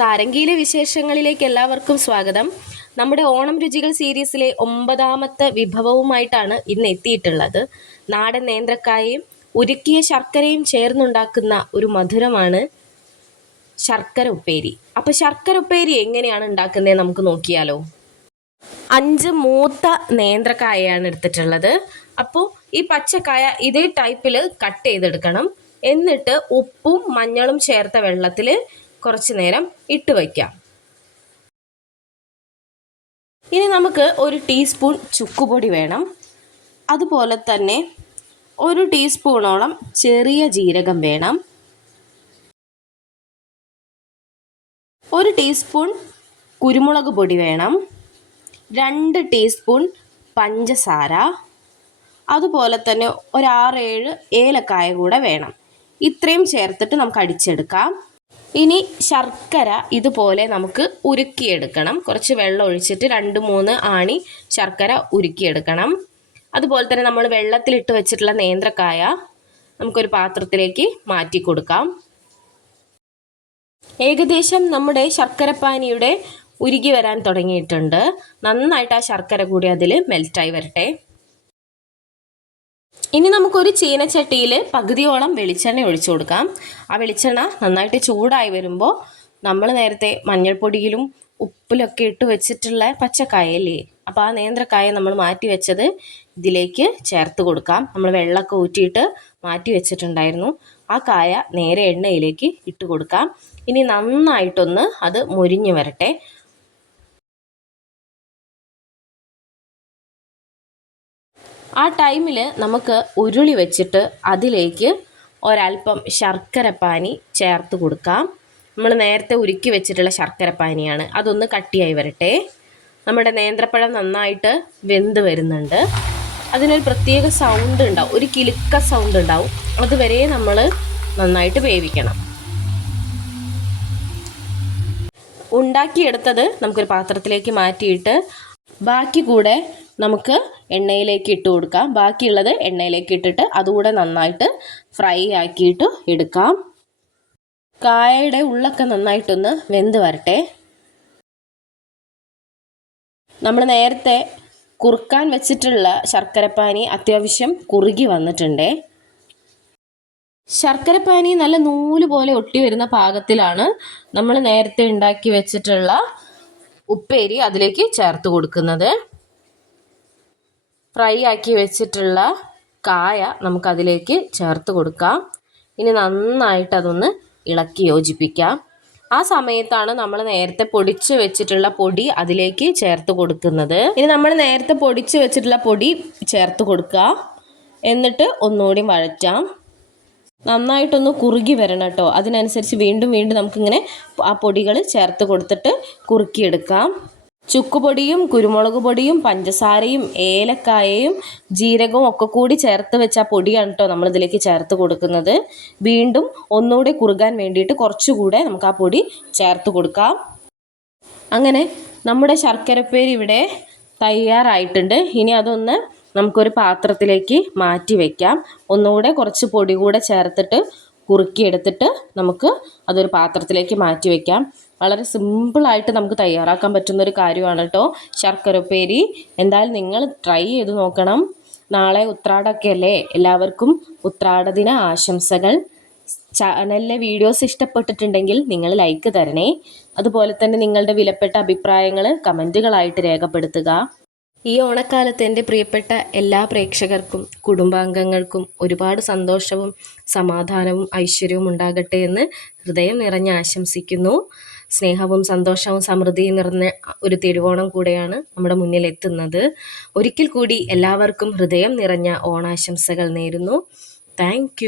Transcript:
സാരംഗിയിലെ വിശേഷങ്ങളിലേക്ക് എല്ലാവർക്കും സ്വാഗതം. നമ്മുടെ ഓണം രുചികൾ സീരീസിലെ 9ാമത്തെ വിഭവവുമായിട്ടാണ് ഇന്ന് എത്തിയിട്ടുള്ളത്. നാടൻ നേന്ത്രക്കായയും ഉരുക്കിയ ശർക്കരയും ചേർന്നുണ്ടാക്കുന്ന ഒരു മധുരമാണ് ശർക്കര ഉപ്പേരി. അപ്പോൾ ശർക്കര ഉപ്പേരി എങ്ങനെയാണ് ഉണ്ടാക്കുന്നത് നമുക്ക് നോക്കിയാലോ. 5 മൂത്ത നേന്ത്രക്കായയാണ് എടുത്തിട്ടുള്ളത്. അപ്പോൾ ഈ പച്ചക്കായ ഇതേ ടൈപ്പിൽ കട്ട് ചെയ്തെടുക്കണം. എന്നിട്ട് ഉപ്പും മഞ്ഞളും ചേർത്ത വെള്ളത്തിൽ കുറച്ച് നേരം ഇട്ട് വയ്ക്കാം. ഇനി നമുക്ക് 1 ടീസ്പൂൺ ചുക്കുപൊടി വേണം. അതുപോലെ തന്നെ 1 ടീസ്പൂണോളം ചെറിയ ജീരകം വേണം. 1 ടീസ്പൂൺ കുരുമുളക് പൊടി വേണം. 2 ടീസ്പൂൺ പഞ്ചസാര, അതുപോലെ തന്നെ 6-7 ഏലക്കായ കൂടെ വേണം. ഇത്രയും ചേർത്തിട്ട് നമുക്ക് അടിച്ചെടുക്കാം. ഇനി ശർക്കര ഇതുപോലെ നമുക്ക് ഉരുക്കിയെടുക്കണം. കുറച്ച് വെള്ളം ഒഴിച്ചിട്ട് 2-3 ആണി ശർക്കര ഉരുക്കിയെടുക്കണം. അതുപോലെ തന്നെ നമ്മൾ വെള്ളത്തിലിട്ട് വെച്ചിട്ടുള്ള നേന്ത്രക്കായ നമുക്കൊരു പാത്രത്തിലേക്ക് മാറ്റി കൊടുക്കാം. ഏകദേശം നമ്മുടെ ശർക്കരപ്പാനിയുടെ ഉരുകി വരാൻ തുടങ്ങിയിട്ടുണ്ട്. നന്നായിട്ട് ആ ശർക്കര കൂടി അതിൽ മെൽറ്റായി വരട്ടെ. ഇനി നമുക്കൊരു ചീനച്ചട്ടിയിൽ പകുതിയോളം വെളിച്ചെണ്ണ ഒഴിച്ചു കൊടുക്കാം. ആ വെളിച്ചെണ്ണ നന്നായിട്ട് ചൂടായി വരുമ്പോൾ നമ്മൾ നേരത്തെ മഞ്ഞൾപ്പൊടിയിലും ഉപ്പിലൊക്കെ ഇട്ട് വെച്ചിട്ടുള്ള പച്ചക്കായല്ലേ, അപ്പോൾ ആ നേന്ത്രക്കായ നമ്മൾ മാറ്റി വെച്ചത് ഇതിലേക്ക് ചേർത്ത് കൊടുക്കാം. നമ്മൾ വെള്ളമൊക്കെ ഊറ്റിയിട്ട് മാറ്റി വെച്ചിട്ടുണ്ടായിരുന്നു. ആ കായ നേരെ എണ്ണയിലേക്ക് ഇട്ട് കൊടുക്കാം. ഇനി നന്നായിട്ടൊന്ന് അത് മൊരിഞ്ഞു വരട്ടെ. ആ ടൈമിൽ നമുക്ക് ഉരുളി വെച്ചിട്ട് അതിലേക്ക് ഒരൽപ്പം ശർക്കരപ്പാനി ചേർത്ത് കൊടുക്കാം. നമ്മൾ നേരത്തെ ഉരുക്കി വെച്ചിട്ടുള്ള ശർക്കരപ്പാനിയാണ്. അതൊന്ന് കട്ടിയായി വരട്ടെ. നമ്മുടെ നേന്ത്രപ്പഴം നന്നായിട്ട് വെന്ത് വരുന്നുണ്ട്. അതിനൊരു പ്രത്യേക സൗണ്ട് ഉണ്ടാവും, ഒരു കിലുക്ക സൗണ്ട് ഉണ്ടാവും. അതുവരെ നമ്മൾ നന്നായിട്ട് വേവിക്കണം. ഉണ്ടാക്കിയെടുത്തത് നമുക്കൊരു പാത്രത്തിലേക്ക് മാറ്റിയിട്ട് ബാക്കി കൂടെ നമുക്ക് എണ്ണയിലേക്ക് ഇട്ട് കൊടുക്കാം. ബാക്കിയുള്ളത് എണ്ണയിലേക്ക് ഇട്ടിട്ട് അതുകൂടെ നന്നായിട്ട് ഫ്രൈ ആക്കിയിട്ട് എടുക്കാം. കായയുടെ ഉള്ളൊക്കെ നന്നായിട്ടൊന്ന് വെന്ത് വരട്ടെ. നമ്മൾ നേരത്തെ കുറുക്കാൻ വെച്ചിട്ടുള്ള ശർക്കരപ്പാനി അത്യാവശ്യം കുറുകി വന്നിട്ടുണ്ട്. ശർക്കരപ്പാനി നല്ല നൂല് പോലെ ഒട്ടി വരുന്ന പാകത്തിലാണ് നമ്മൾ നേരത്തെ ഉണ്ടാക്കി വെച്ചിട്ടുള്ള ഉപ്പേരി അതിലേക്ക് ചേർത്ത് കൊടുക്കുന്നത്. ഫ്രൈ ആക്കി വെച്ചിട്ടുള്ള കായ നമുക്കതിലേക്ക് ചേർത്ത് കൊടുക്കാം. ഇനി നന്നായിട്ട് അതൊന്ന് ഇളക്കി യോജിപ്പിക്കാം. ആ സമയത്താണ് നമ്മൾ നേരത്തെ പൊടിച്ച് വെച്ചിട്ടുള്ള പൊടി അതിലേക്ക് ചേർത്ത് കൊടുക്കുന്നത്. ഇനി നമ്മൾ നേരത്തെ പൊടിച്ച് വെച്ചിട്ടുള്ള പൊടി ചേർത്ത് കൊടുക്കുക. എന്നിട്ട് ഒന്നുകൂടി വഴറ്റാം. നന്നായിട്ടൊന്ന് കുറുകി വരണം കേട്ടോ. അതിനനുസരിച്ച് വീണ്ടും നമുക്കിങ്ങനെ ആ പൊടികൾ ചേർത്ത് കൊടുത്തിട്ട് കുറുക്കിയെടുക്കാം. ചുക്കുപൊടിയും കുരുമുളക് പൊടിയും പഞ്ചസാരയും ഏലക്കായയും ജീരകവും ഒക്കെ കൂടി ചേർത്ത് വെച്ച പൊടിയാണ് കേട്ടോ നമ്മളിതിലേക്ക് ചേർത്ത് കൊടുക്കുന്നത്. വീണ്ടും ഒന്നുകൂടി കുറുകാൻ വേണ്ടിയിട്ട് കുറച്ചുകൂടെ നമുക്ക് ആ പൊടി ചേർത്ത് കൊടുക്കാം. അങ്ങനെ നമ്മുടെ ശർക്കരപ്പേരി ഇവിടെ തയ്യാറായിട്ടുണ്ട്. ഇനി അതൊന്ന് നമുക്കൊരു പാത്രത്തിലേക്ക് മാറ്റി വയ്ക്കാം. ഒന്നുകൂടെ കുറച്ച് പൊടി കൂടെ ചേർത്തിട്ട് കുറുക്കിയെടുത്തിട്ട് നമുക്ക് അതൊരു പാത്രത്തിലേക്ക് മാറ്റി വയ്ക്കാം. വളരെ സിമ്പിളായിട്ട് നമുക്ക് തയ്യാറാക്കാൻ പറ്റുന്നൊരു കാര്യമാണ് കേട്ടോ ശർക്കര ഉപ്പേരി. എന്തായാലും നിങ്ങൾ ട്രൈ ചെയ്ത് നോക്കണം. നാളെ ഉത്രാടമൊക്കെ അല്ലേ, എല്ലാവർക്കും ഉത്രാടദിന ആശംസകൾ. ചാനലിലെ വീഡിയോസ് ഇഷ്ടപ്പെട്ടിട്ടുണ്ടെങ്കിൽ നിങ്ങൾ ലൈക്ക് തരണേ. അതുപോലെ തന്നെ നിങ്ങളുടെ വിലപ്പെട്ട അഭിപ്രായങ്ങൾ കമൻറ്റുകളായിട്ട് രേഖപ്പെടുത്തുക. ഈ ഓണക്കാലത്ത് എൻ്റെ പ്രിയപ്പെട്ട എല്ലാ പ്രേക്ഷകർക്കും കുടുംബാംഗങ്ങൾക്കും ഒരുപാട് സന്തോഷവും സമാധാനവും ഐശ്വര്യവും ഉണ്ടാകട്ടെ എന്ന് ഹൃദയം നിറഞ്ഞ് ആശംസിക്കുന്നു. സ്നേഹവും സന്തോഷവും സമൃദ്ധിയും നിറഞ്ഞ ഒരു തിരുവോണം കൂടെയാണ് നമ്മുടെ മുന്നിൽ എത്തുന്നത്. ഒരിക്കൽ കൂടി എല്ലാവർക്കും ഹൃദയം നിറഞ്ഞ ഓണാശംസകൾ നേരുന്നു. താങ്ക്